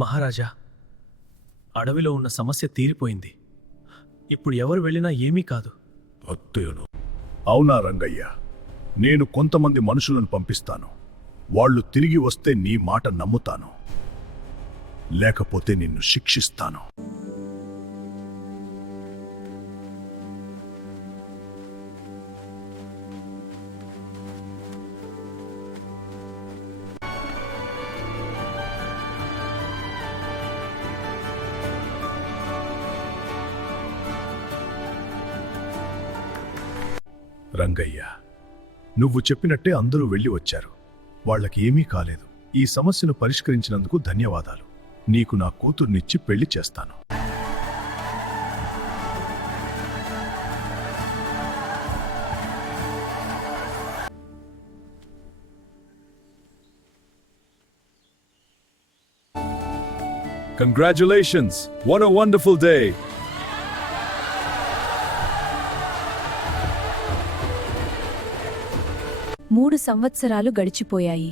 మహారాజా, అడవిలో ఉన్న సమస్య తీరిపోయింది. ఇప్పుడు ఎవరు వెళ్ళినా ఏమీ కాదు. అత్తేను. అవునా రంగయ్య, నేను కొంతమంది మనుషులను పంపిస్తాను. వాళ్ళు తిరిగి వస్తే నీ మాట నమ్ముతాను, లేకపోతే నిన్ను శిక్షిస్తాను. రంగయ్య, నువ్వు చెప్పినట్టే అందరూ వెళ్ళి వచ్చారు. వాళ్ళకి ఏమీ కాలేదు. ఈ సమస్యను పరిష్కరించినందుకు ధన్యవాదాలు. నీకు నా కూతుర్నిచ్చి పెళ్లి చేస్తాను. Congratulations! What a wonderful day! మూడు సంవత్సరాలు గడిచిపోయాయి.